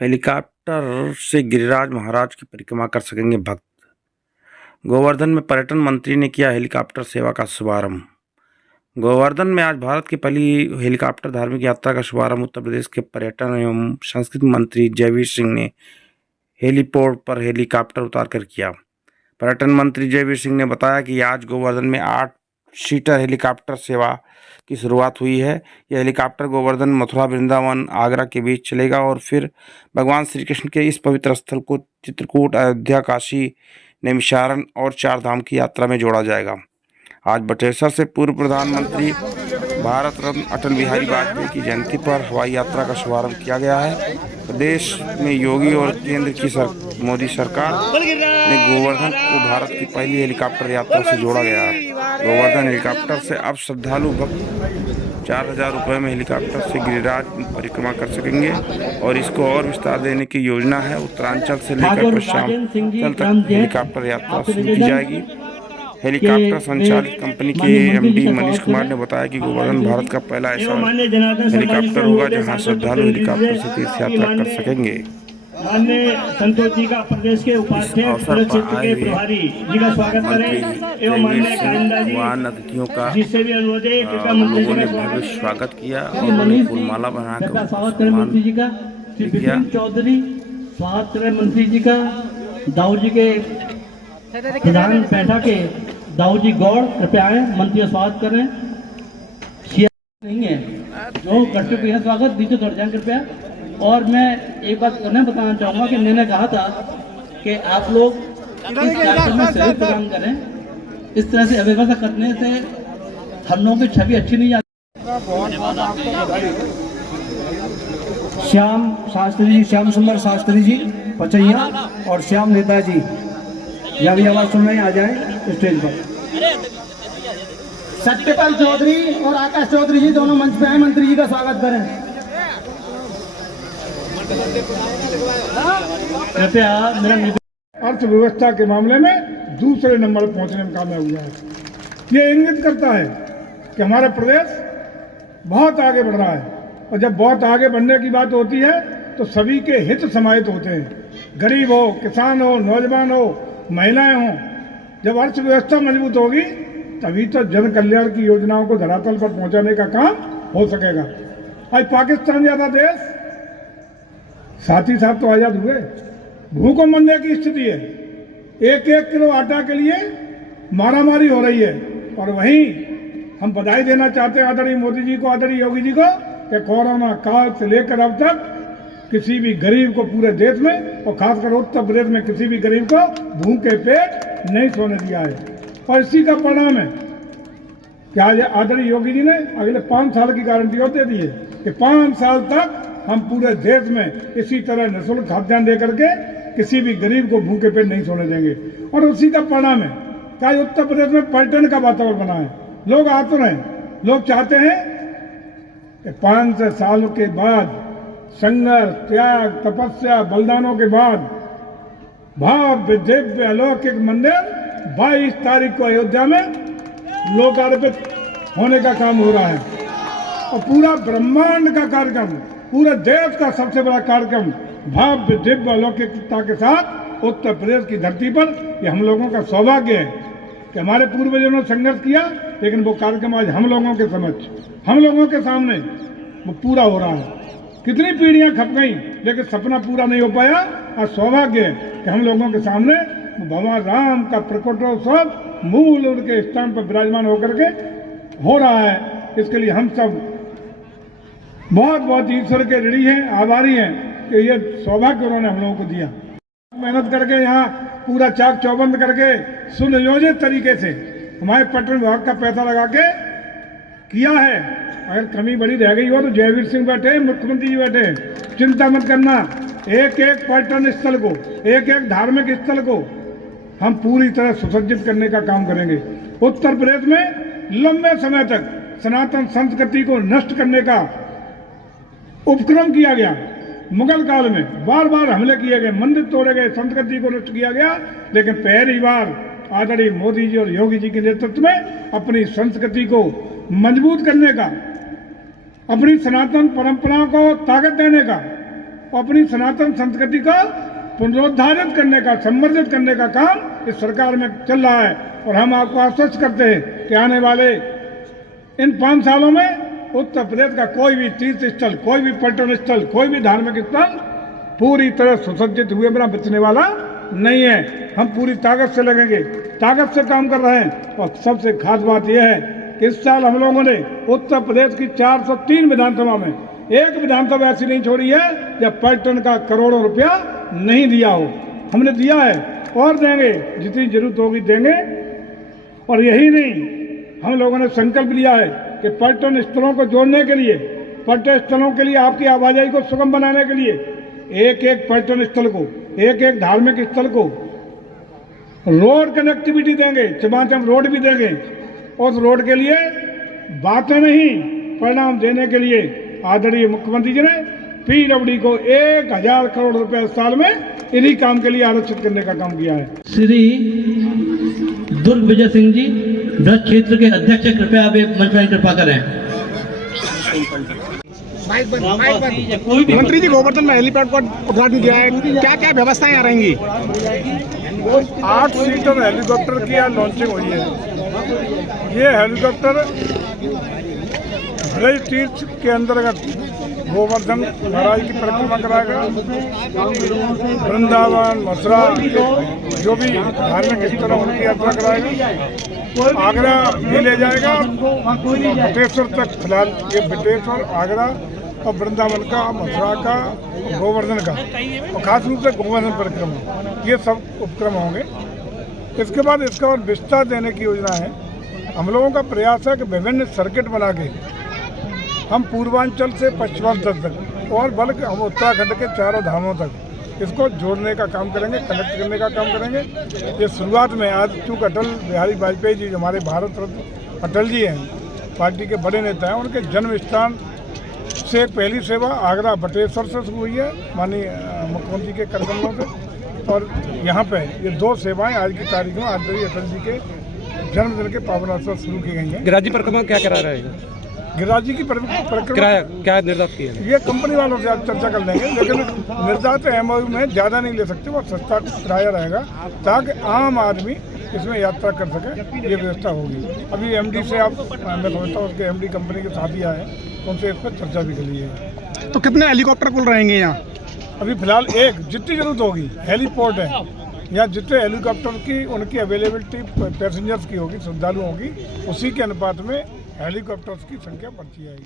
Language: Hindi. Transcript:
हेलीकॉप्टर से गिरिराज महाराज की परिक्रमा कर सकेंगे भक्त। गोवर्धन में पर्यटन मंत्री ने किया हेलीकॉप्टर सेवा का शुभारंभ। गोवर्धन में आज भारत की पहली हेलीकॉप्टर धार्मिक यात्रा का शुभारंभ उत्तर प्रदेश के पर्यटन एवं संस्कृति मंत्री जयवीर सिंह ने हेलीपोर्ट पर हेलीकॉप्टर उतारकर किया। पर्यटन मंत्री जयवीर सिंह ने बताया कि आज गोवर्धन में 8 सीटर हेलीकॉप्टर सेवा की शुरुआत हुई है। यह हेलीकॉप्टर गोवर्धन, मथुरा, वृंदावन, आगरा के बीच चलेगा और फिर भगवान श्री कृष्ण के इस पवित्र स्थल को चित्रकूट, अयोध्या, काशी, नैमिषारण्य और 4 धाम की यात्रा में जोड़ा जाएगा। आज बटेश्वर से पूर्व प्रधानमंत्री भारत रत्न अटल बिहारी वाजपेयी की जयंती पर हवाई यात्रा का शुभारंभ किया गया है। प्रदेश में योगी और केंद्र की मोदी सरकार ने गोवर्धन को भारत की पहली हेलीकॉप्टर यात्रा से जोड़ा गया है। गोवर्धन हेलीकॉप्टर से अब श्रद्धालु भक्त 4000 रुपये में हेलीकॉप्टर से गिरिराज परिक्रमा कर सकेंगे और इसको और विस्तार देने की योजना है। उत्तरांचल से लेकर पश्चिमांचल तक हेलीकॉप्टर यात्रा शुरू की जाएगी। हेलीकॉप्टर संचालित कंपनी के एमडी मनीष कुमार ने बताया कि गोवर्धन भारत का पहला ऐसा हेलीकॉप्टर होगा जहां श्रद्धालु हेलीकॉप्टर से तीर्थ यात्रा कर सकेंगे। माननीय संतोष जी का प्रदेश के उपाध्यक्ष क्षेत्र के प्रभारी जी का स्वागत करें एवं माननीय कारिंदा जी अतिथियों का जिससे भी अनुरोध है लोगों ने भव्य स्वागत किया और उन्हें फूलमाला बनाकर स्वागत करें मंत्री जी का। श्री विपिन चौधरी स्वागत करें मंत्री जी का। दाऊ जी के प्रधान बैठक के दाऊ जी गौड़ कृपया आए, मंत्री का स्वागत करें। नहीं है जो कर चुके हैं स्वागत, नीचे दौड़ जाए कृपया। और मैं एक बात उन्हें बताना चाहूँगा कि मैंने कहा था कि आप लोग इस कार्यक्रम में सहयोग प्रदान करें। इस तरह से अव्यवस्था करने से हम लोगों की छवि अच्छी नहीं आती। श्याम शास्त्री जी, श्याम सुंदर शास्त्री जी पचैया और श्याम नेताजी यह भी आवाज सुनने आ जाए स्टेज पर। सत्यपाल चौधरी और आकाश चौधरी जी दोनों मंच पे आए, मंत्री जी का स्वागत करें। कृपया मेरा अर्थव्यवस्था के मामले में दूसरे नंबर पहुंचने में कामयाब हुआ है। ये इंगित करता है कि हमारा प्रदेश बहुत आगे बढ़ रहा है और जब बहुत आगे बढ़ने की बात होती है तो सभी के हित समाहित होते हैं। गरीब हो, किसान हो, नौजवान हो, महिलाएं हों। जब अर्थव्यवस्था मजबूत होगी तभी तो जन कल्याण की योजनाओं को धरातल पर पहुंचाने का काम हो सकेगा। आज पाकिस्तान जैसा देश साथ ही साथ तो आजाद हुए, भूखों मरने की स्थिति है। 1-1 किलो आटा के लिए मारामारी हो रही है और वहीं हम बधाई देना चाहते हैं आदरणीय मोदी जी को, आदरणीय योगी जी को कि कोरोना काल से लेकर अब तक किसी भी गरीब को पूरे देश में और खासकर उत्तर प्रदेश में किसी भी गरीब को भूखे पेट नहीं सोने दिया है। और इसी का परिणाम है कि आज आदरणीय योगी जी ने अगले 5 साल की गारंटी और दे दी है कि 5 साल तक हम पूरे देश में इसी तरह निःशुल्क खाद्यान्न दे करके किसी भी गरीब को भूखे पेट नहीं सोने देंगे। और उसी का परिणाम है कि आज उत्तर प्रदेश में पर्यटन का वातावरण बना है। लोग आतुर हैं, लोग चाहते हैं कि 5 सालों के बाद संघर्ष, त्याग, तपस्या, बलिदानों के बाद भव्य दिव्य अलौकिक मंदिर 22 तारीख को अयोध्या में लोकार्पित होने का काम हो रहा है। और पूरा ब्रह्मांड का कार्यक्रम, पूरे देश का सबसे बड़ा कार्यक्रम भव्य दिव्य अलौकिकता के साथ उत्तर प्रदेश की धरती पर ये हम लोगों का सौभाग्य है कि हमारे पूर्वजों ने संघर्ष किया, लेकिन वो कार्यक्रम आज हम लोगों के समक्ष, हम लोगों के सामने वो पूरा हो रहा है। कितनी पीढ़ियां खप गई लेकिन सपना पूरा नहीं हो पाया। और सौभाग्य है कि हम लोगों के सामने भगवान राम का प्रकटोत्सव मूल उनके स्थान पर विराजमान होकर के हो रहा है। इसके लिए हम सब बहुत बहुत ईश्वर के ऋणी हैं, आभारी हैं कि ये सौभाग्य उन्होंने हम लोगों को दिया। मेहनत करके यहाँ पूरा चाक चौबंद करके सुनियोजित तरीके से हमारे पर्यटन विभाग का पैसा लगा के किया है। अगर कमी बड़ी रह गई हो तो जयवीर सिंह बैठे, मुख्यमंत्री जी बैठे, चिंता मत करना। एक पर्यटन स्थल को, एक धार्मिक स्थल को हम पूरी तरह सुसज्जित करने का काम करेंगे। उत्तर प्रदेश में लंबे समय तक सनातन संस्कृति को नष्ट करने का उपक्रम किया गया। मुगल काल में बार बार हमले किए गए, मंदिर तोड़े गए, संस्कृति को नष्ट किया गया, लेकिन पहली बार आदरणीय मोदी जी और योगी जी के नेतृत्व में अपनी संस्कृति को मजबूत करने का, अपनी सनातन परंपराओं को ताकत देने का और अपनी सनातन संस्कृति का पुनरुद्धारित करने का, संवर्धित करने का काम इस सरकार में चल रहा है। और हम आपको आश्वस्त करते हैं कि आने वाले इन 5 सालों में उत्तर प्रदेश का कोई भी तीर्थ स्थल, कोई भी पर्यटन स्थल, कोई भी धार्मिक स्थल पूरी तरह सुसज्जित हुए बिना बचने वाला नहीं है। हम पूरी ताकत से लगेंगे, ताकत से काम कर रहे हैं। और सबसे खास बात यह है कि इस साल हम लोगों ने उत्तर प्रदेश की 403 विधानसभा में एक विधानसभा ऐसी नहीं छोड़ी है जब पर्यटन का करोड़ों रुपया नहीं दिया हो। हमने दिया है और देंगे, जितनी जरूरत होगी देंगे। और यही नहीं, हम लोगों ने संकल्प लिया है कि पर्यटन स्थलों को जोड़ने के लिए, पर्यटन स्थलों के लिए आपकी आवाजाही को सुगम बनाने के लिए एक एक पर्यटन स्थल को, एक एक धार्मिक स्थल को रोड कनेक्टिविटी देंगे, चमाचम रोड भी देंगे। उस रोड के लिए बातें नहीं, परिणाम देने के लिए आदरणीय मुख्यमंत्री जी ने पीडब्ल्यूडी को 1000 करोड़ रुपए साल में इन्हीं काम के लिए आरक्षित करने का काम किया है। श्री दुर्ग विजय सिंह जी, ब्रज क्षेत्र के अध्यक्ष, कृपया आप एक मंच में कृपा करें। मंत्री जी, गोवर्धन में हेलीपैड का उद्घाटन किया है, क्या क्या व्यवस्थाएं यहाँ रहेंगी? 8 सीटर हेलीकॉप्टर की यहाँ लॉन्चिंग हुई है। ये हेलीकॉप्टर ब्रज तीर्थ के अंतर्गत गोवर्धन महाराज की परिक्रमा कराएगा, वृंदावन, मथुरा जो भी धार्मिक स्थल है उनकी यात्रा कराएगा, आगरा भी ले जाएगा, बटेश्वर तक। फिलहाल ये बटेश्वर, आगरा और वृंदावन का, मथुरा का, गोवर्धन का, और खास रूप से गोवर्धन परिक्रमा, ये सब उपक्रम होंगे। इसके बाद इसका और विस्तार देने की योजना है। हम लोगों का प्रयास है कि विभिन्न सर्किट बना के हम पूर्वांचल से पश्चिमांचल तक और बल्कि हम उत्तराखंड के चारों धामों तक इसको जोड़ने का काम करेंगे, कनेक्ट करने का काम करेंगे। ये शुरुआत में आज चूँकि अटल बिहारी वाजपेयी जी जो हमारे भारत रत्न अटल जी हैं, पार्टी के बड़े नेता हैं, उनके जन्म स्थान से पहली सेवा आगरा बटेश्वर से शुरू हुई है माननीय मुख्यमंत्री के करकमलों से। और यहाँ पे ये 2 सेवाएं आज की तारीख में आदरणीय अटल जी के जन्मदिन के पावन अवसर शुरू की गई हैं। गिरिराज परिक्रमा क्या करा रहेगा? गिरिराज जी की परिक्रमा क्या निर्धारित किया है? ये कंपनी वालों से आज चर्चा कर लेंगे, लेकिन निर्धारित एमओयू में ज़्यादा नहीं ले सकते, वो सस्ता किराया रहेगा ताकि आम आदमी इसमें यात्रा कर सके, ये व्यवस्था होगी। अभी एमडी से आप, मैं समझता हूँ उसके एमडी कंपनी के साथ ही आए हैं, उनसे इस पर चर्चा भी कर ली है। तो कितने हेलीकॉप्टर कुल रहेंगे यहाँ? अभी फिलहाल एक, जितनी जरूरत होगी, हेलीपोर्ट है यहाँ, जितने हेलीकॉप्टर की उनकी अवेलेबिलिटी पैसेंजर्स की होगी, श्रद्धालुओं की, उसी के अनुपात में हेलीकॉप्टर्स की संख्या बढ़ती जाएगी।